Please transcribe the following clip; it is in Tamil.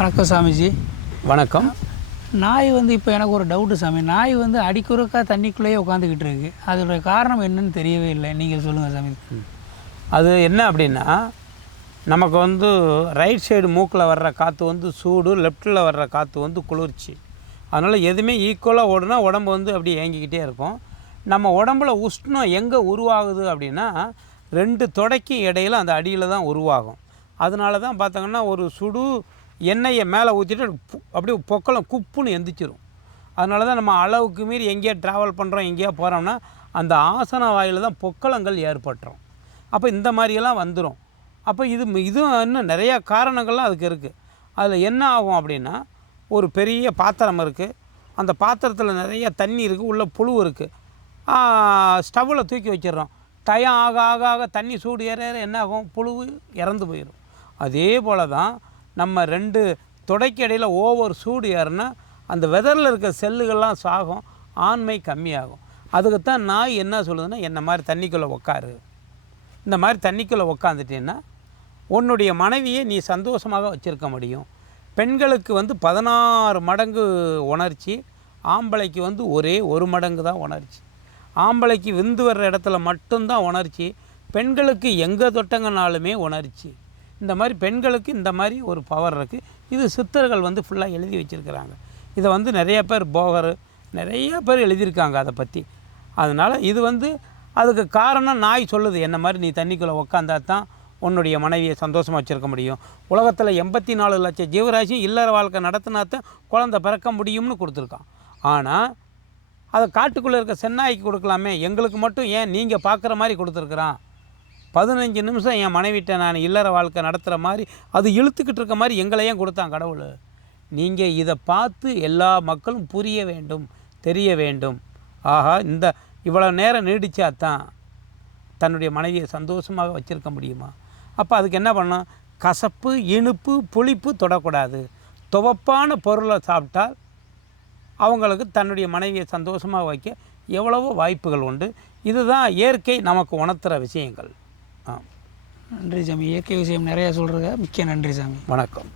வணக்கம் சாமிஜி. வணக்கம். நாய் வந்து இப்போ எனக்கு ஒரு டவுட்டு சாமி. நாய் வந்து அடிக்குறுக்கா தண்ணிக்குள்ளேயே உட்காந்துக்கிட்டு இருக்கு. அதோட காரணம் என்னன்னு தெரியவே இல்லை. நீங்கள் சொல்லுங்கள் சாமி. அது என்ன அப்படின்னா நமக்கு வந்து ரைட் சைடு மூக்கில் வர்ற காற்று வந்து சூடு லெஃப்ட்டில் வர்ற காற்று வந்து குளிர்ச்சி. அதனால் எதுவுமே ஈக்குவலாக ஓடுனா உடம்பு வந்து அப்படியே ஏங்கிக்கிட்டே இருக்கும். நம்ம உடம்புல உஷ்ணம் எங்கே உருவாகுது அப்படின்னா ரெண்டு தொடைக்கு இடையில அந்த அடியில் தான் உருவாகும். அதனால தான் பார்த்தாங்கன்னா ஒரு சுடு எண்ணெயை மேலே ஊற்றிட்டு பு- அப்படியே பொக்கலம் குப்புன்னு எந்திரிச்சிடும் அதனால தான் நம்ம அளவுக்கு மீறி எங்கேயா ட்ராவல் பண்ணுறோம் எங்கேயா போகிறோம்னா அந்த ஆசன வாயில் தான் பொக்களங்கள் ஏற்பட்டுரும். அப்போ இந்த மாதிரியெல்லாம் வந்துடும் அப்போ இது இதுவும் இன்னும் நிறையா காரணங்கள்லாம் அதுக்கு இருக்குது அதில் என்ன ஆகும் அப்படின்னா ஒரு பெரிய பாத்திரம் இருக்குது அந்த பாத்திரத்தில் நிறைய தண்ணி இருக்குது உள்ளே புழு இருக்குது ஸ்டவ்வில் தூக்கி வச்சிடுறோம். டயம் ஆக ஆக ஆக தண்ணி சூடு ஏற ஏற என்ன ஆகும்? புழு இறந்து போயிடும் அதே போல் தான் நம்ம ரெண்டு துடைக்கடையில் ஓவர் சூடு ஏறுனா அந்த வெதரில் இருக்க செல்லுகள்லாம் சாகும் ஆண்மை கம்மியாகும். அதுக்குத்தான் நாய் என்ன சொல்லுதுன்னா என்ன மாதிரி தண்ணிக்குள்ளே உக்காரு? இந்த மாதிரி தண்ணிக்குள்ளே உக்காந்துட்டேன்னா உன்னுடைய மனைவியை நீ சந்தோஷமாக வச்சுருக்க முடியும். பெண்களுக்கு வந்து பதினாறு மடங்கு உணர்ச்சி ஆம்பளைக்கு வந்து ஒரே ஒரு மடங்கு தான் உணர்ச்சி. ஆம்பளைக்கு விந்து வர்ற இடத்துல மட்டும்தான் உணர்ச்சி பெண்களுக்கு எங்கே தொட்டங்கனாலுமே உணர்ச்சி. இந்த மாதிரி பெண்களுக்கு இந்த மாதிரி ஒரு பவர் இருக்குது இது சித்தர்கள் வந்து ஃபுல்லாக எழுதி வச்சுருக்கிறாங்க. இதை வந்து நிறைய பேர் போகர் நிறைய பேர் எழுதியிருக்காங்க அதை பற்றி அதனால் இது வந்து அதுக்கு காரணம் நாய் சொல்லுது. என்ன மாதிரி நீ தண்ணிக்குள்ளே உக்காந்தா தான் உன்னுடைய மனைவியை சந்தோஷமாக வச்சுருக்க முடியும். உலகத்தில் எண்பத்தி நாலு லட்சம் ஜீவராசி இல்லற வாழ்க்கை நடத்தினா தான் குழந்தை பிறக்க முடியும்னு கொடுத்துருக்கான். ஆனால் அதை காட்டுக்குள்ளே இருக்க சென்னாய்க்கு கொடுக்கலாமே. எங்களுக்கு மட்டும் ஏன்? நீங்கள் பார்க்குற மாதிரி கொடுத்துருக்குறான். பதினஞ்சு நிமிஷம் என் மனைவிட்ட நான் இல்லற வாழ்க்கை நடத்துகிற மாதிரி அது இழுத்துக்கிட்டு இருக்க மாதிரி எங்களையும் கொடுத்தான் கடவுள்? நீங்கள் இதை பார்த்து எல்லா மக்களும் புரிய வேண்டும் தெரிய வேண்டும். ஆஹா இந்த இவ்வளோ நேரம் நீடிச்சா தான் தன்னுடைய மனைவியை சந்தோஷமாக வச்சிருக்க முடியுமா? அப்போ அதுக்கு என்ன பண்ணணும்? கசப்பு இனிப்பு புளிப்பு தொடக்கூடாது. துவப்பான பொருளை சாப்பிட்டால் அவங்களுக்கு தன்னுடைய மனைவியை சந்தோஷமாக வைக்க எவ்வளவோ வாய்ப்புகள் உண்டு. இதுதான் இயற்கை நமக்கு உணர்த்துகிற விஷயங்கள். நன்றி சாமி. இயற்கை விஷயம் நிறையா சொல்கிறத மிக்க நன்றி சாமி. வணக்கம்.